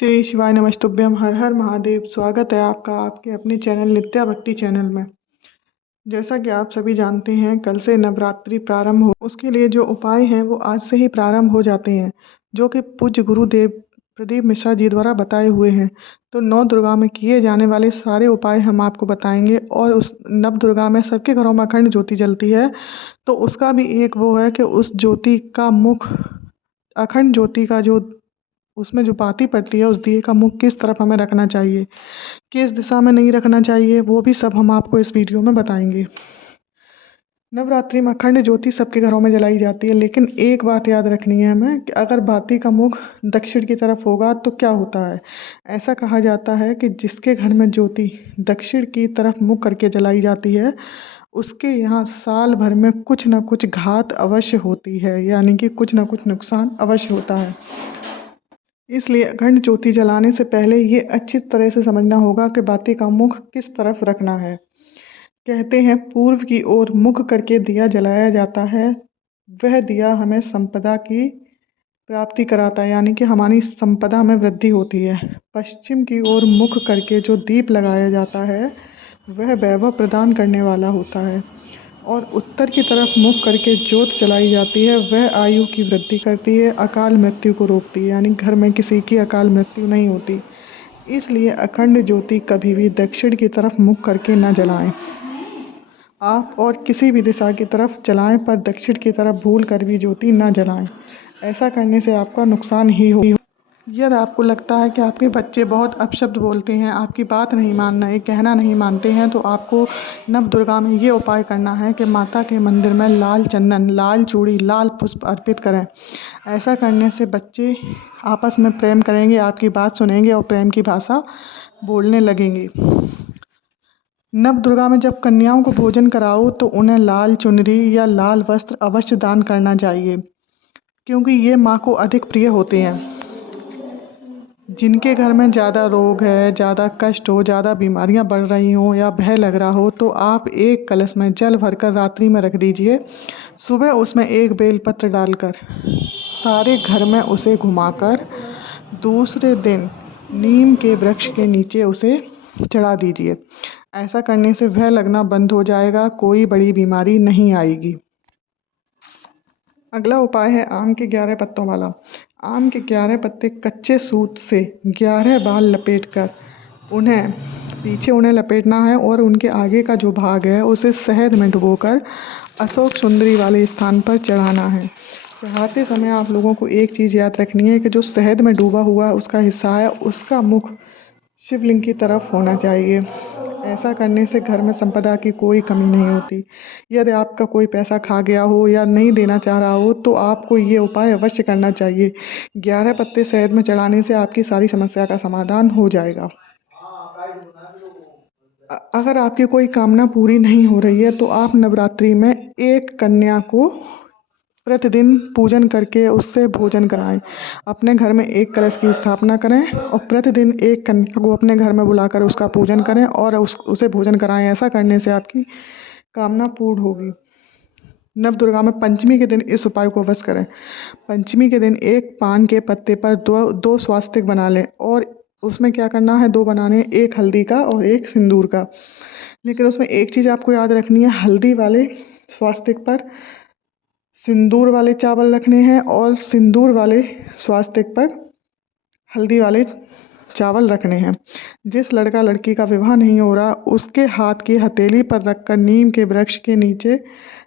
श्री शिवाय नमस्तुभ्यम। हर हर महादेव। स्वागत है आपका आपके अपने चैनल नित्या भक्ति चैनल में। जैसा कि आप सभी जानते हैं, कल से नवरात्रि प्रारंभ हो, उसके लिए जो उपाय हैं वो आज से ही प्रारंभ हो जाते हैं, जो कि पूज्य गुरुदेव प्रदीप मिश्रा जी द्वारा बताए हुए हैं। तो नौ दुर्गा में किए जाने वाले सारे उपाय हम आपको बताएंगे। और उस नव दुर्गा में सबके घरों में अखंड ज्योति जलती है, तो उसका भी एक वो है कि उस ज्योति का मुख, अखंड ज्योति का जो उसमें जो बाती पड़ती है, उस दिए का मुख किस तरफ हमें रखना चाहिए, किस दिशा में नहीं रखना चाहिए, वो भी सब हम आपको इस वीडियो में बताएंगे। नवरात्रि में अखंड ज्योति सबके घरों में जलाई जाती है, लेकिन एक बात याद रखनी है हमें कि अगर बाती का मुख दक्षिण की तरफ होगा तो क्या होता है। ऐसा कहा जाता है कि जिसके घर में ज्योति दक्षिण की तरफ मुख करके जलाई जाती है, उसके यहाँ साल भर में कुछ ना कुछ घात अवश्य होती है, यानी कि कुछ ना कुछ नुकसान अवश्य होता है। इसलिए अखंड ज्योति जलाने से पहले ये अच्छी तरह से समझना होगा कि बाती का मुख किस तरफ रखना है। कहते हैं पूर्व की ओर मुख करके दिया जलाया जाता है, वह दिया हमें संपदा की प्राप्ति कराता है, यानी कि हमारी संपदा में वृद्धि होती है। पश्चिम की ओर मुख करके जो दीप लगाया जाता है वह वैभव प्रदान करने वाला होता है। और उत्तर की तरफ मुख करके ज्योत जलाई जाती है, वह आयु की वृद्धि करती है, अकाल मृत्यु को रोकती है, यानी घर में किसी की अकाल मृत्यु नहीं होती। इसलिए अखंड ज्योति कभी भी दक्षिण की तरफ मुख करके न जलाएं। आप और किसी भी दिशा की तरफ जलाएं, पर दक्षिण की तरफ भूल कर भी ज्योति न जलाएं। ऐसा करने से आपका नुकसान ही हो। यदि आपको लगता है कि आपके बच्चे बहुत अपशब्द बोलते हैं, आपकी बात नहीं मानना है, कहना नहीं मानते हैं, तो आपको नव दुर्गा में ये उपाय करना है कि माता के मंदिर में लाल चंदन, लाल चूड़ी, लाल पुष्प अर्पित करें। ऐसा करने से बच्चे आपस में प्रेम करेंगे, आपकी बात सुनेंगे और प्रेम की भाषा बोलने लगेंगे। नव दुर्गा में जब कन्याओं को भोजन कराओ तो उन्हें लाल चुनरी या लाल वस्त्र अवश्य दान करना चाहिए, क्योंकि ये माँ को अधिक प्रिय होते हैं। जिनके घर में ज़्यादा रोग है, ज़्यादा कष्ट हो, ज़्यादा बीमारियां बढ़ रही हों या भय लग रहा हो, तो आप एक कलश में जल भरकर रात्रि में रख दीजिए। सुबह उसमें एक बेलपत्र डालकर सारे घर में उसे घुमाकर दूसरे दिन नीम के वृक्ष के नीचे उसे चढ़ा दीजिए। ऐसा करने से भय लगना बंद हो जाएगा, कोई बड़ी बीमारी नहीं आएगी। अगला उपाय है आम के 11 पत्तों वाला। आम के 11 पत्ते कच्चे सूत से 11 बार लपेटकर उन्हें लपेटना है और उनके आगे का जो भाग है उसे शहद में डुबोकर अशोक सुंदरी वाले स्थान पर चढ़ाना है। चढ़ाते समय आप लोगों को एक चीज़ याद रखनी है कि जो शहद में डूबा हुआ उसका हिस्सा है, उसका मुख शिवलिंग की तरफ होना चाहिए। ऐसा करने से घर में संपदा की कोई कमी नहीं होती। यदि आपका कोई पैसा खा गया हो या नहीं देना चाह रहा हो, तो आपको ये उपाय अवश्य करना चाहिए। 11 पत्ते शहद में चढ़ाने से आपकी सारी समस्या का समाधान हो जाएगा। अगर आपकी कोई कामना पूरी नहीं हो रही है, तो आप नवरात्रि में एक कन्या को प्रतिदिन पूजन करके उससे भोजन कराएं। अपने घर में एक कलश की स्थापना करें और प्रतिदिन एक कन्या को अपने घर में बुलाकर उसका पूजन करें और उसे भोजन कराएं। ऐसा करने से आपकी कामना पूर्ण होगी। नव दुर्गा में पंचमी के दिन इस उपाय को अवश्य करें। पंचमी के दिन एक पान के पत्ते पर दो स्वास्तिक बना लें, और उसमें क्या करना है, दो बनाने, एक हल्दी का और एक सिंदूर का। लेकिन उसमें एक चीज़ आपको याद रखनी है, हल्दी वाले स्वास्तिक पर सिंदूर वाले चावल रखने हैं और सिंदूर वाले स्वास्तिक पर हल्दी वाले चावल रखने हैं। जिस लड़का लड़की का विवाह नहीं हो रहा, उसके हाथ की हथेली पर रखकर नीम के वृक्ष के नीचे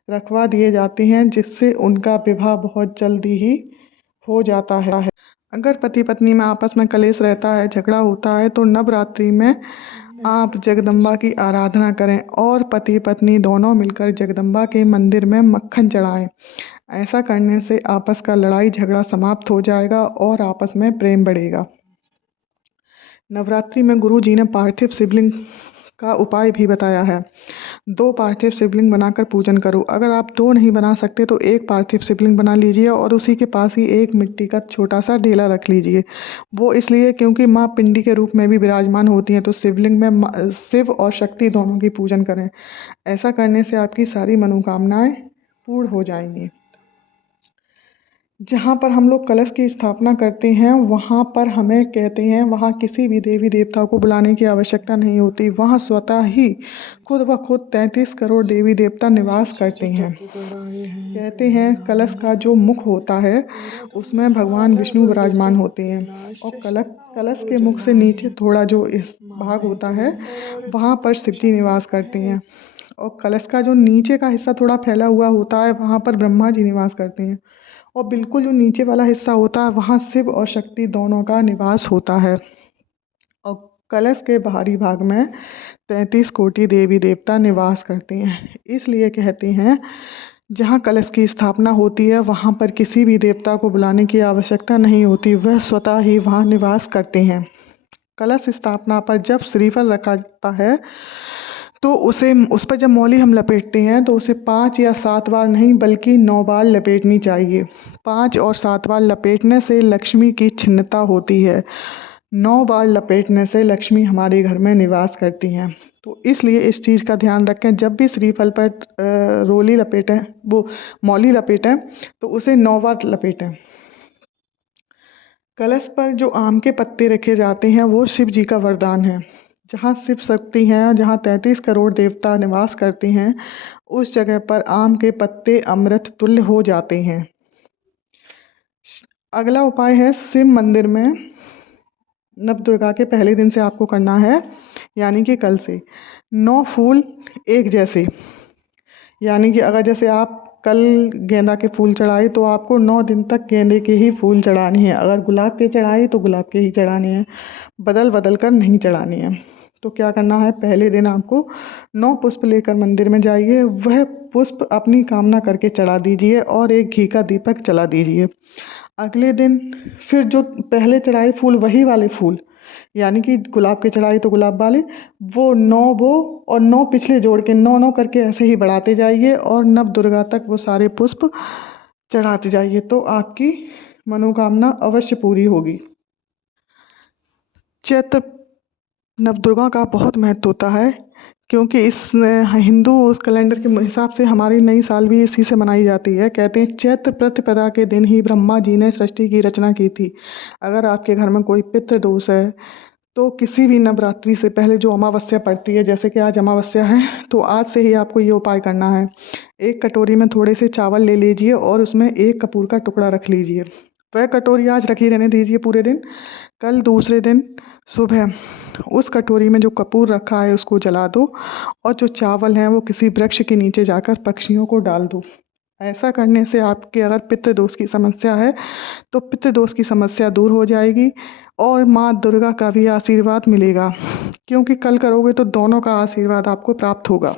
रखवा दिए जाते हैं, जिससे उनका विवाह बहुत जल्दी ही हो जाता है। अगर पति पत्नी में आपस में कलेश रहता है, झगड़ा होता है, तो नवरात्रि में आप जगदम्बा की आराधना करें और पति पत्नी दोनों मिलकर जगदम्बा के मंदिर में मक्खन चढ़ाएं। ऐसा करने से आपस का लड़ाई झगड़ा समाप्त हो जाएगा और आपस में प्रेम बढ़ेगा। नवरात्रि में गुरु जी ने पार्थिव शिवलिंग का उपाय भी बताया है। 2 पार्थिव शिवलिंग बनाकर पूजन करो। अगर आप 2 नहीं बना सकते तो एक पार्थिव शिवलिंग बना लीजिए और उसी के पास ही एक मिट्टी का छोटा सा ढेला रख लीजिए। वो इसलिए क्योंकि माँ पिंडी के रूप में भी विराजमान होती हैं, तो शिवलिंग में शिव और शक्ति दोनों की पूजन करें। ऐसा करने से आपकी सारी मनोकामनाएं पूर्ण हो जाएंगी। जहाँ पर हम लोग कलश की स्थापना करते हैं वहाँ पर हमें कहते हैं वहाँ किसी भी देवी देवता को बुलाने की आवश्यकता नहीं होती। वहाँ स्वतः ही खुद ब खुद 33 करोड़ देवी देवता निवास करते हैं। कहते हैं कलश का जो मुख होता है उसमें भगवान विष्णु विराजमान होते हैं और कलश के मुख से नीचे थोड़ा जो इस भाग होता है वहाँ पर शिव जी निवास करते हैं और कलश का जो नीचे का हिस्सा थोड़ा फैला हुआ होता है वहाँ पर ब्रह्मा जी निवास करते हैं और बिल्कुल जो नीचे वाला हिस्सा होता है वहाँ शिव और शक्ति दोनों का निवास होता है। और कलश के बाहरी भाग में 33 कोटि देवी देवता निवास करते हैं। इसलिए कहते हैं जहाँ कलश की स्थापना होती है वहाँ पर किसी भी देवता को बुलाने की आवश्यकता नहीं होती, वह स्वतः ही वहाँ निवास करते हैं। कलश स्थापना पर जब श्रीफल रखा जाता है तो उस पर जब मौली हम लपेटते हैं तो उसे 5 या 7 बार नहीं बल्कि 9 बार लपेटनी चाहिए। 5 और 7 बार लपेटने से लक्ष्मी की क्षीणता होती है। 9 बार लपेटने से लक्ष्मी हमारे घर में निवास करती हैं। तो इसलिए इस चीज़ का ध्यान रखें, जब भी श्रीफल पर रोली लपेटें, वो मौली लपेटें तो उसे 9 बार लपेटें। कलश पर जो आम के पत्ते रखे जाते हैं वो शिव जी का वरदान है। जहाँ शिव शक्ति हैं, जहाँ 33 करोड़ देवता निवास करते हैं, उस जगह पर आम के पत्ते अमृत तुल्य हो जाते हैं। अगला उपाय है शिव मंदिर में नवदुर्गा के पहले दिन से आपको करना है, यानी कि कल से 9 फूल एक जैसे, यानी कि अगर जैसे आप कल गेंदा के फूल चढ़ाए तो आपको 9 दिन तक गेंदे के ही फूल चढ़ाने हैं। अगर गुलाब के चढ़ाए तो गुलाब के ही चढ़ाने हैं, बदल बदल कर नहीं चढ़ाने हैं। तो क्या करना है, पहले दिन आपको 9 पुष्प लेकर मंदिर में जाइए, वह पुष्प अपनी कामना करके चढ़ा दीजिए और एक घी का दीपक जला दीजिए। अगले दिन फिर जो पहले चढ़ाए फूल वही वाले फूल, यानी कि गुलाब के चढ़ाए तो गुलाब वाले, वो 9 वो और 9 पिछले जोड़ के 9 करके ऐसे ही बढ़ाते जाइए और नव दुर्गा तक वो सारे पुष्प चढ़ाते जाइए, तो आपकी मनोकामना अवश्य पूरी होगी। चैत्र नवदुर्गा का बहुत महत्व होता है क्योंकि इस हिंदू उस कैलेंडर के हिसाब से हमारी नई साल भी इसी से मनाई जाती है। कहते हैं चैत्र प्रतिपदा के दिन ही ब्रह्मा जी ने सृष्टि की रचना की थी। अगर आपके घर में कोई पितृ दोष है तो किसी भी नवरात्रि से पहले जो अमावस्या पड़ती है, जैसे कि आज अमावस्या है, तो आज से ही आपको ये उपाय करना है। एक कटोरी में थोड़े से चावल ले लीजिए और उसमें एक कपूर का टुकड़ा रख लीजिए। वह कटोरी आज रखी रहने दीजिए पूरे दिन। कल दूसरे दिन सुबह उस कटोरी में जो कपूर रखा है उसको जला दो और जो चावल हैं वो किसी वृक्ष के नीचे जाकर पक्षियों को डाल दो। ऐसा करने से आपके अगर पितृदोष की समस्या है तो पितृदोष की समस्या दूर हो जाएगी और माँ दुर्गा का भी आशीर्वाद मिलेगा, क्योंकि कल करोगे तो दोनों का आशीर्वाद आपको प्राप्त होगा।